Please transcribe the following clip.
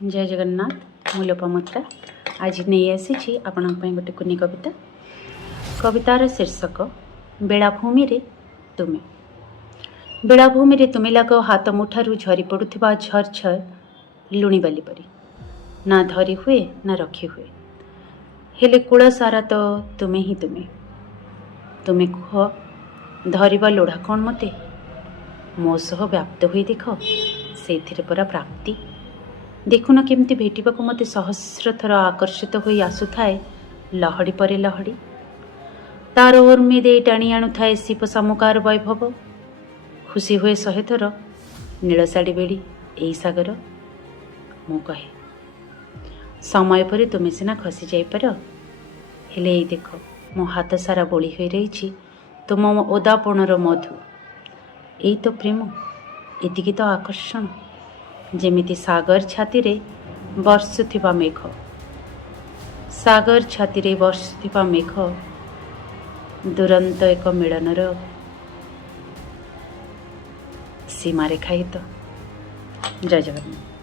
जय जगन्नाथ। मु लोपामुद्रा आज नहीं आसी आपण गोटे कुनी कविता। कवितार शीर्षक बेलाभूमि रे तुमे। बेलाभूमि रे तुमे लाग हाथ मुठारू झरी पड़ुथिबा झरझर लुणी बाली परी। ना धरी हुए ना रखी हुए, हेले कूल सारा तो तुमे ही तुमे। तुमे कह धरिबा लोढ़ा कौन मते, मो सह व्याप्त हुई देख से परा प्राप्ति। देखुन केमती भेटिबाकू मते सहस्र थर आकर्षित होई आसुथाए लहड़ी परे लहड़ी। तार ओर्मी दे टाणी आणुथाए शिव सामुकार वैभव। खुशी हुए शहे थर नील साड़ी बेड़ी एई सागर। मु कहे समय परे तुमे सिना खसी जाइपार, हेले एई देख मो हाथ सारा बोली होई रही तुम ओदापणर मधु। एई तो प्रेम, एतिकी तो आकर्षण। जेमिति सागर छाती रे वर्षुथिबा मेघ, सागर छाती रे वर्षुथिबा मेघ दुरंत एक मिलनर सीमा रेखा। ही तो। जय जगन्नाथ।